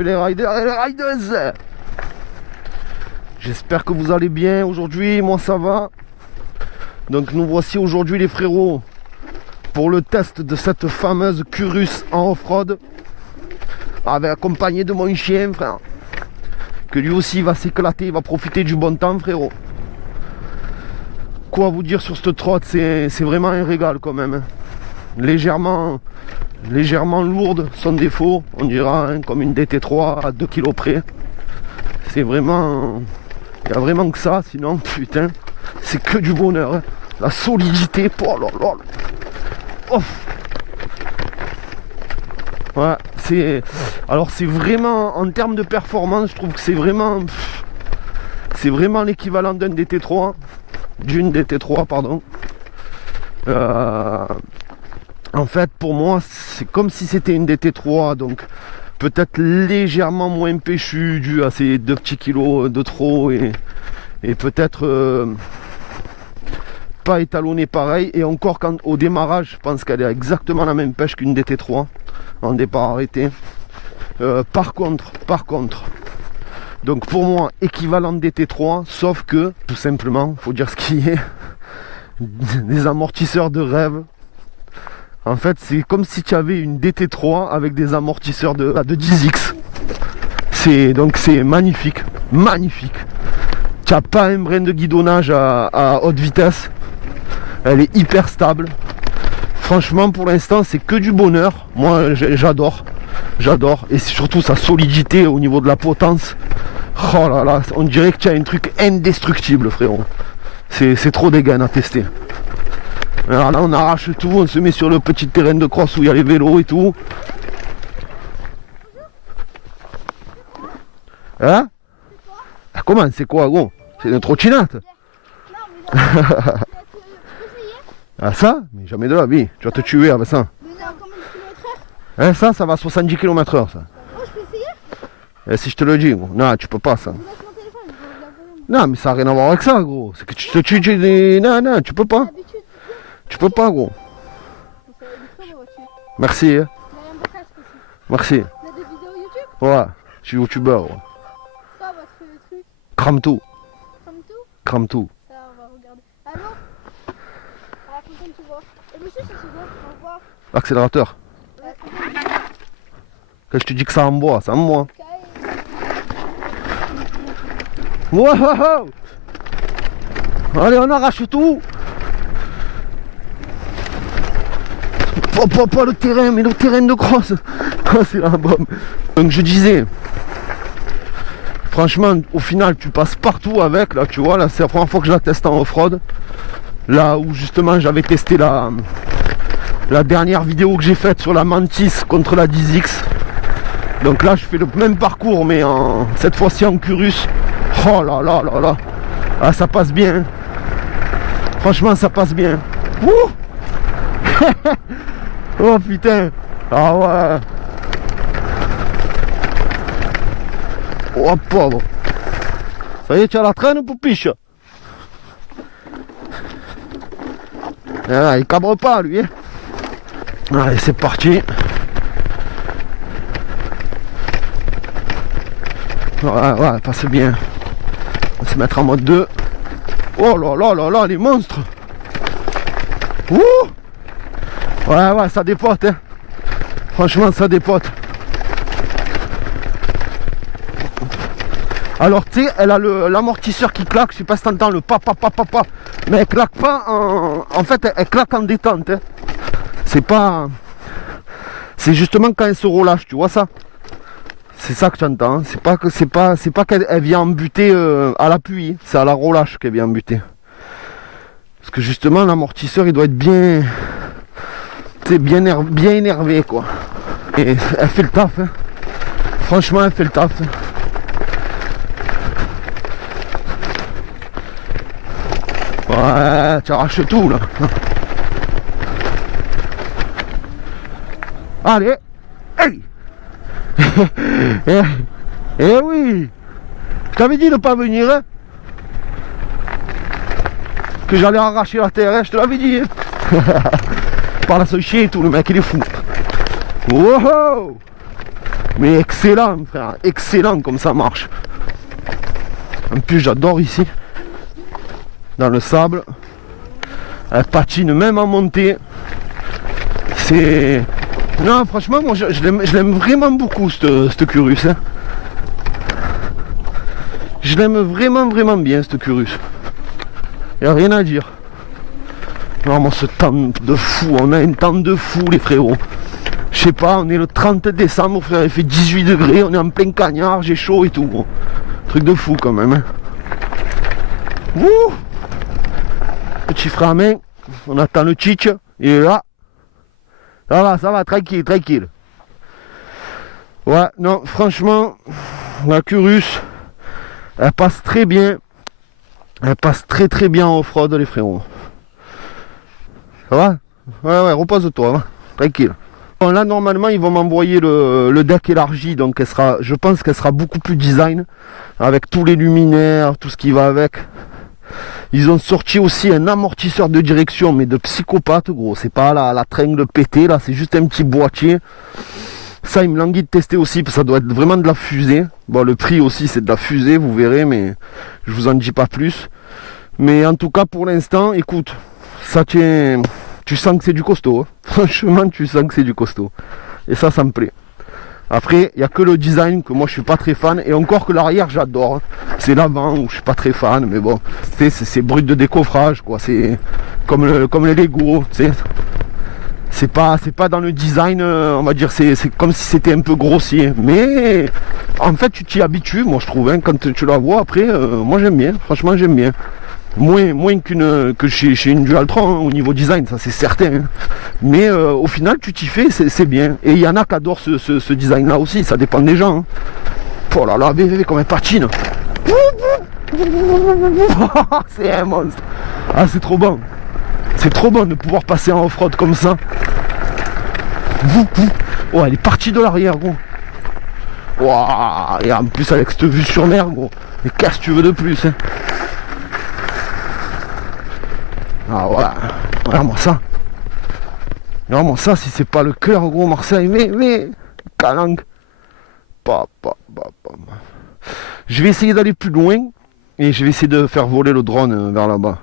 Salut les riders et les riders. J'espère que vous allez bien aujourd'hui, moi ça va. Donc nous voici aujourd'hui les frérots pour le test de cette fameuse Curus en off-road, accompagné de mon chien, frère, que lui aussi va s'éclater, il va profiter du bon temps, frérot. Quoi vous dire sur cette trotte, c'est vraiment un régal quand même. Légèrement lourde, sans défaut, on dira, hein, comme une DT3 à 2 kg près. C'est vraiment... Il n'y a vraiment que ça, sinon, putain, c'est que du bonheur. Hein. La solidité, oh là là. Oh. Ouais, c'est... Alors c'est vraiment, en termes de performance, je trouve que c'est vraiment l'équivalent d'un DT3, d'une DT3, pardon. En fait, pour moi, c'est comme si c'était une DT3, donc peut-être légèrement moins péchu dû à ces 2 petits kilos de trop et peut-être pas étalonné pareil. Et encore au démarrage, je pense qu'elle a exactement la même pêche qu'une DT3 en départ arrêté. Par contre, donc pour moi, équivalent DT3, sauf que, tout simplement, faut dire ce qui est, des amortisseurs de rêve. En fait, c'est comme si tu avais une DT3 avec des amortisseurs de 10X. Donc c'est magnifique. Tu n'as pas un brin de guidonnage à haute vitesse. Elle est hyper stable. Franchement, pour l'instant, c'est que du bonheur. Moi, j'adore. Et surtout sa solidité au niveau de la potence. Oh là là, on dirait que tu as un truc indestructible, frérot. C'est trop dégaine à tester. Alors là on arrache tout, on se met sur le petit terrain de cross où il y a les vélos et tout. Hein? Comment c'est quoi gros? C'est une trottinette? Ah ça? Mais jamais de la vie, tu vas te tuer avec ça. Hein, ça va à 70 km/h ça. Oh, je peux essayer? Et si je te le dis gros, non tu peux pas ça. Non mais ça n'a rien à voir avec ça gros, c'est que tu te tues, non tu peux pas. Tu peux pas gros. Merci. Hein. Merci. Il y a des vidéos YouTube? Ouais, je suis youtubeur. Ouais. Ça, votre truc. Crame tout. Comme tout? Crame tout. Alors, on va regarder. Ah non? À la fontaine, tu vois. Et monsieur, ça se voit. On va voir. Accélérateur. Quand je te dis que ça en bois, ça en bois. Wow. Allez, on arrache tout. Pas le terrain, mais le terrain de crosse. C'est la bombe. Donc je disais, franchement, au final, tu passes partout avec. Là, tu vois, là, c'est la première fois que je la teste en off-road. Là où justement, j'avais testé la dernière vidéo que j'ai faite sur la Mantis contre la 10X. Donc là, je fais le même parcours, mais cette fois-ci en Curus. Oh là là là là. Ah, ça passe bien. Franchement, ça passe bien. Ouh. Oh putain. Ah ouais. Oh pauvre. Ça y est, tu as la traîne ou poupiche? Ah, il cabre pas lui. Hein. Allez, c'est parti. Ouais, passe bien. On va se mettre en mode 2. Oh là là là là, les monstres. Ouh. Ouais, ça dépote, hein. Franchement, ça dépote. Alors, tu sais, elle a l'amortisseur qui claque. Je sais pas si t'entends le papa. Mais elle claque pas en fait, elle claque en détente, hein. C'est pas... C'est justement quand elle se relâche, tu vois ça? C'est ça que tu entends. C'est pas qu'elle vient en buter à l'appui. C'est à la relâche qu'elle vient en buter. Parce que justement, l'amortisseur, il doit être bien... bien énervé quoi. Et elle fait le taf hein. Franchement elle fait le taf. Ouais, tu arraches tout là. Allez. Hey. Eh oui. Je t'avais dit de pas venir hein. Que j'allais arracher la terre hein. Je te l'avais dit hein. Par la seule chien et tout, le mec il est fou. Wow. Mais excellent frère, excellent comme ça marche. En plus j'adore ici. Dans le sable. Elle patine même en montée. C'est... Non franchement moi je l'aime vraiment beaucoup cette Curus. Hein. Je l'aime vraiment bien cette Curus. Y a rien à dire. Vraiment ce temps de fou, on a un temps de fou les frérots. Je sais pas, on est le 30 décembre frère, il fait 18 degrés, on est en plein cagnard, j'ai chaud et tout gros. Truc de fou quand même. Hein. Wouh. Petit frein à main, on attend le tchitch, il est là. Ça va, tranquille. Ouais, non, franchement, la Curus, elle passe très bien. Elle passe très bien en off-road les frérots. Ça va? Ouais, repose-toi, hein. Tranquille. Bon, là normalement ils vont m'envoyer le deck élargi, donc je pense qu'elle sera beaucoup plus design, avec tous les luminaires, tout ce qui va avec. Ils ont sorti aussi un amortisseur de direction, mais de psychopathe gros, c'est pas la tringle pétée là, c'est juste un petit boîtier. Ça il me languit de tester aussi, parce que ça doit être vraiment de la fusée. Bon le prix aussi c'est de la fusée, vous verrez, mais je vous en dis pas plus. Mais en tout cas pour l'instant, écoute, ça tient... Tu sens que c'est du costaud, hein. Franchement tu sens que c'est du costaud. Et ça me plaît. Après, il n'y a que le design que moi je suis pas très fan. Et encore que l'arrière j'adore. Hein. C'est l'avant où je suis pas très fan. Mais bon, c'est brut de décoffrage quoi. C'est comme les Lego. C'est pas dans le design, on va dire, c'est comme si c'était un peu grossier. Mais en fait tu t'y habitues, moi je trouve, hein, quand tu la vois après, moi j'aime bien, franchement j'aime bien. Moins que chez une Dualtron hein, au niveau design, ça c'est certain. Hein. Mais au final tu t'y fais, c'est bien. Et il y en a qui adorent ce design là aussi, ça dépend des gens. Hein. Oh là là, bébé comme elle patine. C'est un monstre. Ah c'est trop bon. C'est trop bon de pouvoir passer en off-road comme ça. Oh elle est partie de l'arrière gros. Wow. Et en plus avec cette vue sur mer gros. Mais qu'est-ce que tu veux de plus hein. Ah voilà, regarde-moi ça. Regarde-moi ça, si c'est pas le cœur gros Marseille, mais calanque. Je vais essayer d'aller plus loin et je vais essayer de faire voler le drone vers là-bas.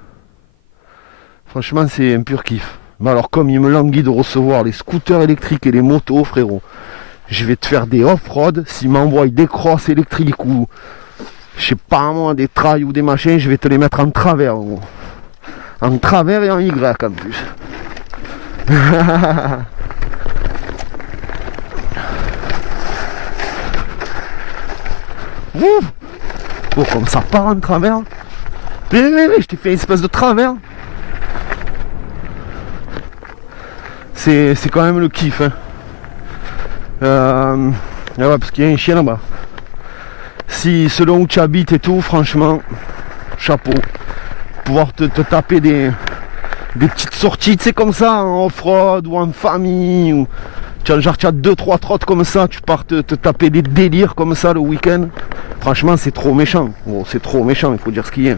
Franchement c'est un pur kiff. Mais alors comme il me languit de recevoir les scooters électriques et les motos frérot, je vais te faire des off-road, s'il m'envoie des crosses électriques ou je sais pas moi, des trails ou des machins, je vais te les mettre en travers gros. En travers et en Y en plus. Oh comme ça part en travers. Mais je t'ai fait une espèce de travers. C'est quand même le kiff hein. Ouais, parce qu'il y a un chien là-bas. Si selon où tu habites et tout, franchement, chapeau. Pouvoir te taper des petites sorties, tu sais comme ça, en off-road ou en famille, ou genre tu as 2-3 trottes comme ça, tu pars te taper des délires comme ça le week-end. Franchement c'est trop méchant, bon, c'est trop méchant, il faut dire ce qu'il y a.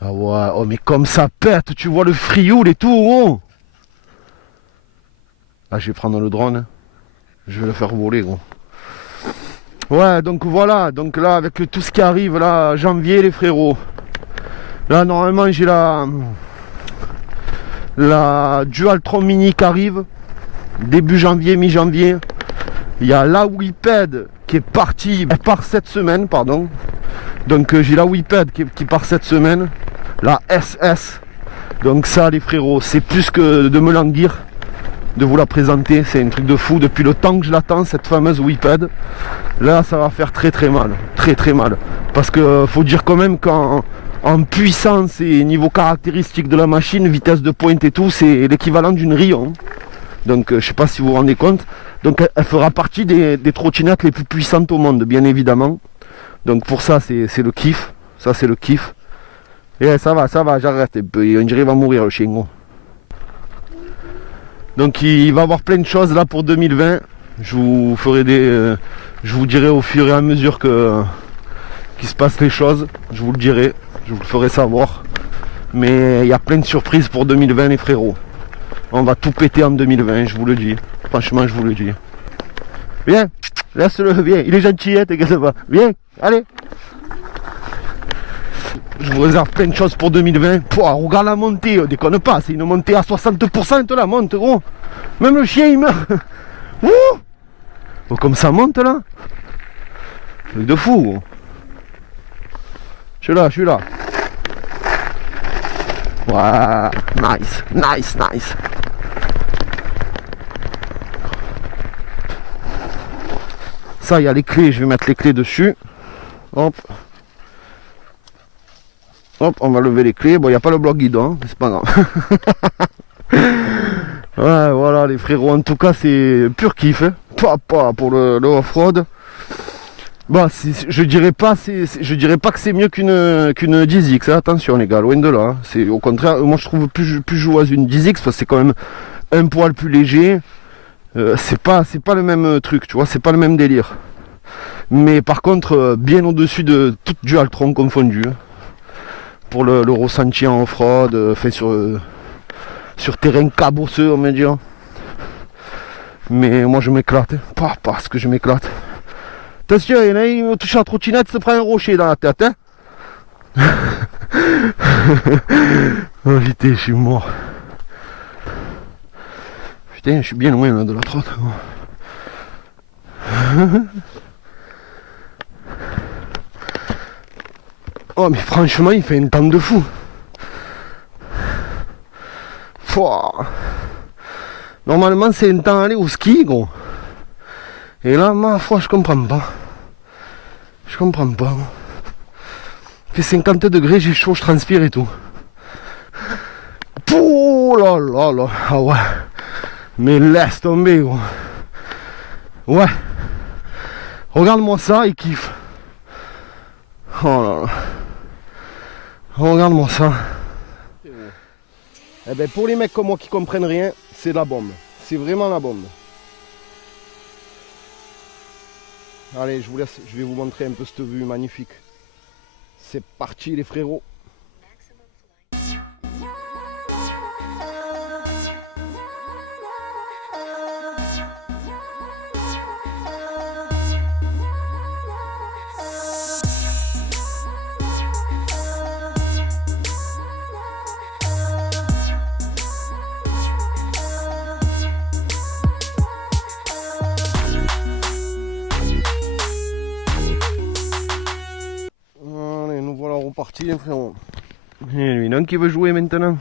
Ah ouais, oh mais comme ça pète, tu vois le frioul et tout, gros. Ah je vais prendre le drone, hein. Je vais le faire voler gros. Ouais donc voilà, donc là avec tout ce qui arrive là, janvier les frérots. Là normalement j'ai la Dualtron Mini qui arrive début janvier, mi-janvier. Il y a la Whipped qui est partie, elle part cette semaine pardon. Donc j'ai la Whipped qui part cette semaine, la SS. Donc ça les frérots, c'est plus que de me languir de vous la présenter, c'est un truc de fou depuis le temps que je l'attends cette fameuse Whipped. Là ça va faire très mal, très mal. Parce que faut dire quand même qu'en puissance et niveau caractéristique de la machine, vitesse de pointe et tout, c'est l'équivalent d'une Rion. Donc je sais pas si vous vous rendez compte. Donc elle fera partie des trottinettes les plus puissantes au monde, bien évidemment. Donc pour ça c'est le kiff. Ça c'est le kiff. Et ça va, j'arrête un peu. On dirait qu'il va mourir le chien gros. Donc il va y avoir plein de choses là pour 2020. Je vous ferai je vous dirai au fur et à mesure qu'il se passe les choses. Je vous le dirai, je vous le ferai savoir. Mais il y a plein de surprises pour 2020 les frérots. On va tout péter en 2020, je vous le dis. Franchement je vous le dis. Viens, laisse-le, viens. Il est gentil, hein, t'inquiète pas. Viens, allez. Je vous réserve plein de choses pour 2020. Pouah, regarde la montée, déconne pas, c'est une montée à 60% la monte, gros. Même le chien il meurt. Ouh, oh, comme ça monte là. Truc de fou, gros. Je suis là. Waouh, nice. Ça, il y a les clés, je vais mettre les clés dessus. Hop, on va lever les clés. Bon, il n'y a pas le bloc guidon, hein, mais c'est pas grave. Ouais, voilà les frérots, en tout cas, c'est pur kiff. Hein. Pas pour le off-road. Bon, je dirais pas que c'est mieux qu'une 10X, hein. Attention les gars, loin de là. Hein. C'est au contraire, moi je trouve plus joueuse une 10X parce que c'est quand même un poil plus léger. C'est pas le même truc, tu vois, c'est pas le même délire. Mais par contre, bien au-dessus de tout Dualtron confondu. Hein. Pour le ressenti en off-road, fait sur terrain cabosseux, on va dire. Mais moi je m'éclate, hein. Parce que je m'éclate. Attention, il y en a, il me touche la trottinette, se prend un rocher dans la tête. Hein. Oh putain, je suis mort. Putain, je suis bien loin là, de la trotte. Oh mais franchement, il fait un temps de fou. Pouah. Normalement, c'est un temps à aller au ski, gros. Et là, ma foi, je comprends pas. Gros. Il fait 50 degrés, j'ai chaud, je transpire et tout. Oh là là là. Ah ouais. Mais laisse tomber, gros. Ouais. Regarde-moi ça, il kiffe. Oh là là. Regarde-moi ça. Eh ben pour les mecs comme moi qui comprennent rien, c'est la bombe. C'est vraiment la bombe. Allez, je vous laisse, je vais vous montrer un peu cette vue magnifique. C'est parti les frérots. Parti les frérots. Et lui donc qui veut jouer maintenant.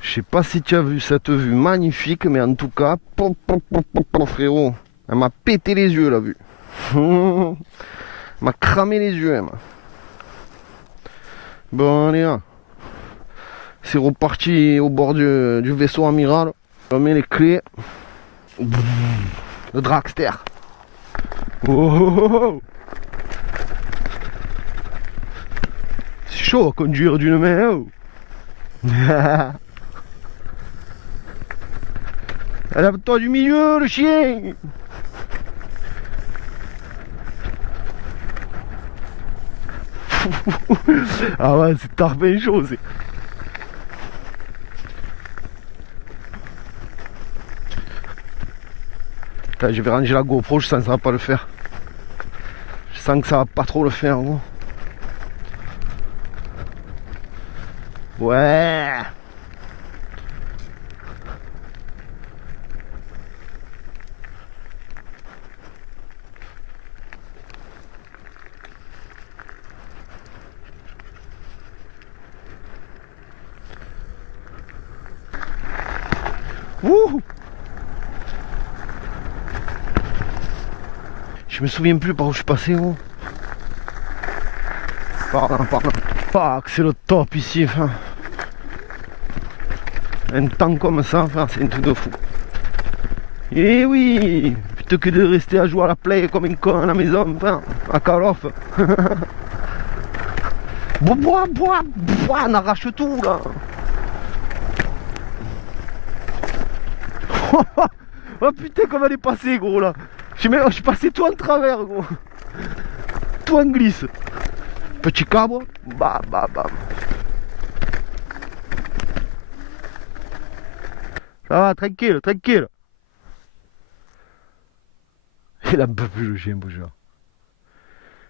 Je sais pas si tu as vu cette vue magnifique, mais en tout cas, frérot, elle m'a pété les yeux la vue. Elle m'a cramé les yeux. Bon allez là. C'est reparti au bord du vaisseau amiral. On met les clés. Le dragster. Oh. Chaud à conduire d'une main. Oh. Lève-toi du milieu, le chien. Ah ouais, c'est tard bien chaud. Je vais ranger la GoPro, je sens que ça va pas le faire. Je sens que ça va pas trop le faire, gros. Ouais. Ouh. Je me souviens plus par où je suis passé, gros. Par là. Ah, que c'est le top ici, enfin. Un temps comme ça, enfin, c'est un truc de fou. Eh oui, plutôt que de rester à jouer à la play comme un con à la maison, enfin, à Call of. Bois, on arrache tout là. Oh putain, comme elle est passée, gros là. Je suis passé tout en travers, gros. Tout en glisse. Petit cabre, bam. Ça va, tranquille. Il en peut plus le chien, bougeant.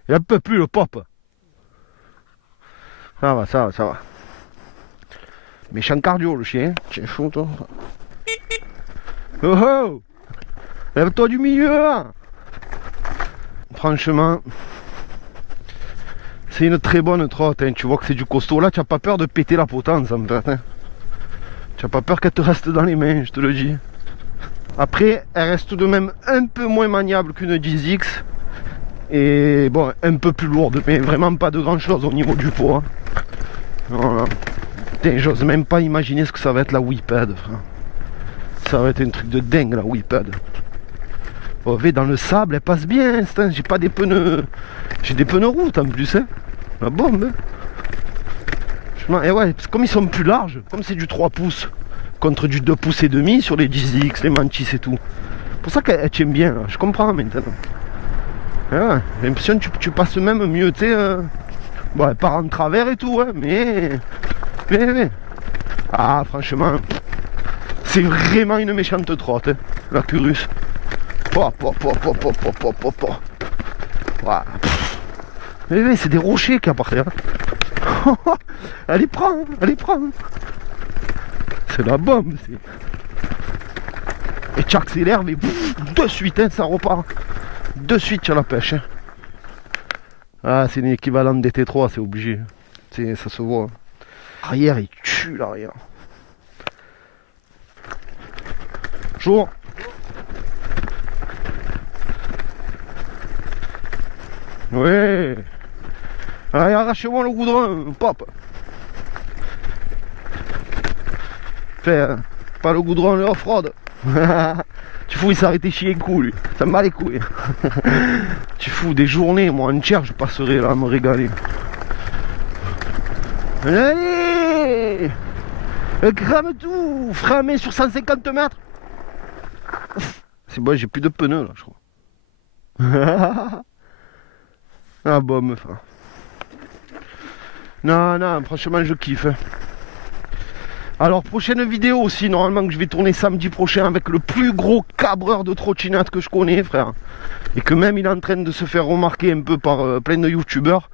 Il en peut plus le pop. Ça va, ça va, ça va. Méchant cardio le chien. Tiens, chaud toi. Oh oh! Lève-toi du milieu là. Franchement, c'est une très bonne trotte. Hein. Tu vois que c'est du costaud. Là, tu n'as pas peur de péter la potence en fait. Hein. Tu n'as pas peur qu'elle te reste dans les mains, je te le dis. Après, elle reste tout de même un peu moins maniable qu'une 10X. Et bon, un peu plus lourde, mais vraiment pas de grand chose au niveau du poids. Voilà. Putain, j'ose même pas imaginer ce que ça va être la Whipped. Ça va être un truc de dingue la Whipped. Oh, dans le sable, elle passe bien. J'ai pas des pneus. J'ai des pneus route en plus. Hein. La bombe. Hein. Et ouais, comme ils sont plus larges, comme c'est du 3 pouces contre du 2 pouces et demi sur les 10X, les Mantis et tout. C'est pour ça qu'elle tient bien. Là. Je comprends maintenant. Ouais, j'ai l'impression que tu passes même mieux, tu sais. Bon, elle part en travers et tout, hein, mais. Ah, franchement, c'est vraiment une méchante trotte, hein, la Curus. Mais c'est des rochers qu'il y a par terre. Elle les prend, elle les prend. C'est la bombe. Et tu accélères, mais de suite, hein, ça repart. De suite sur la pêche. Hein. Ah, c'est une équivalente des T3, c'est obligé. Ça se voit. Arrière, il tue l'arrière. Jour. Ouais. Allez, arrache-moi le goudron, pop. Fais pas le goudron, le off-road. Tu fous, il s'est arrêté chier un coup, lui. Ça me bat les couilles. Tu fous des journées, moi, entières, je passerai là à me régaler. Allez! Crame tout! Framé sur 150 mètres! C'est bon, j'ai plus de pneus là, je crois. Ah bon, me frère. Non, franchement, je kiffe. Alors, prochaine vidéo aussi, normalement, que je vais tourner samedi prochain avec le plus gros cabreur de trottinette que je connais, frère. Et que même il est en train de se faire remarquer un peu par plein de youtubeurs.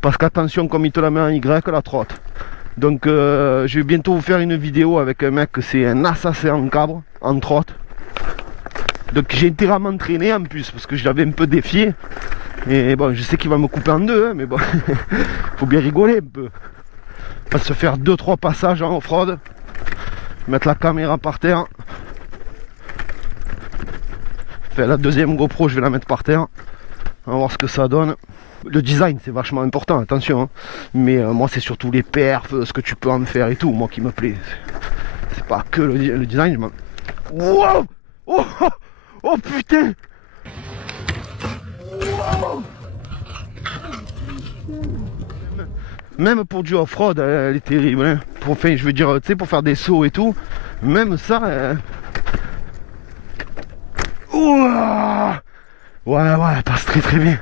Parce qu'attention, comme il te la met en Y, la trotte. Donc, je vais bientôt vous faire une vidéo avec un mec que c'est un assassin en cabre, en trotte. Donc, j'ai intérêt à m'entraîner en plus, parce que je l'avais un peu défié. Et bon, je sais qu'il va me couper en deux, hein, mais bon, faut bien rigoler un peu. On va se faire 2-3 passages en off-road. Mettre la caméra par terre. Enfin, la deuxième GoPro, je vais la mettre par terre. On va voir ce que ça donne. Le design, c'est vachement important, attention. Hein. Mais moi, c'est surtout les perfs, ce que tu peux en faire et tout, moi qui me plaît. C'est pas que le design. Wow! Oh putain! Wow! Même pour du off-road, elle est terrible. Hein. Enfin, je veux dire, tu sais, pour faire des sauts et tout. Même ça. Ouais, elle passe très bien.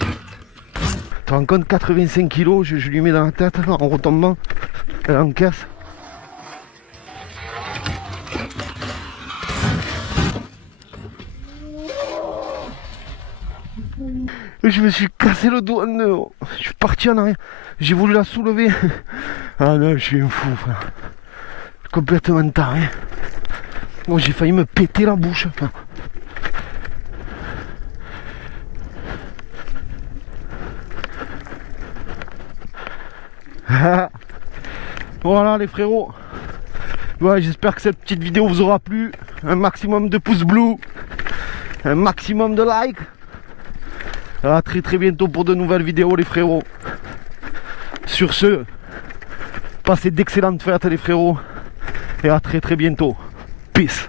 Tu te rends compte, 85 kg, je lui mets dans la tête en retombant. Elle encaisse. Je me suis cassé le doigt. Non. Je suis parti en arrière. J'ai voulu la soulever. Ah non, je suis un fou, frère. Complètement taré. Bon, j'ai failli me péter la bouche. Voilà les frérots. Ouais, j'espère que cette petite vidéo vous aura plu. Un maximum de pouces bleus. Un maximum de likes. À très bientôt pour de nouvelles vidéos les frérots. Sur ce, passez d'excellentes fêtes les frérots. Et à très bientôt. Peace.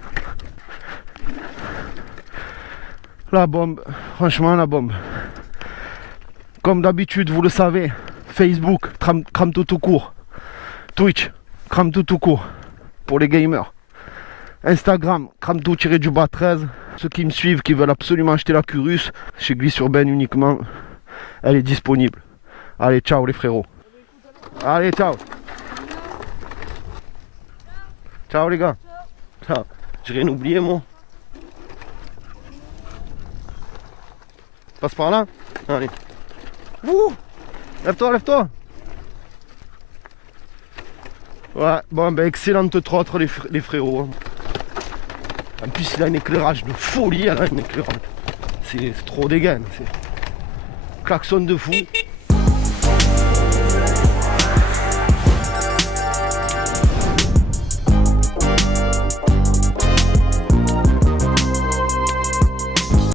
La bombe, franchement la bombe. Comme d'habitude, vous le savez, Facebook, crame tout court. Twitch, crame tout court. Pour les gamers. Instagram, crame tout-du-bas 13. Ceux qui me suivent, qui veulent absolument acheter la Curus, chez Gliss Urbaine uniquement, elle est disponible. Allez, ciao les frérots. Allez, ciao. Ciao les gars. Ciao. J'ai rien oublié moi. Passe par là. Allez. Ouh. Lève-toi, lève-toi. Ouais, bon, ben excellente trotte les frérots. En plus, il a un éclairage de folie, là, un éclairage. C'est trop dégaine. Klaxon de fou.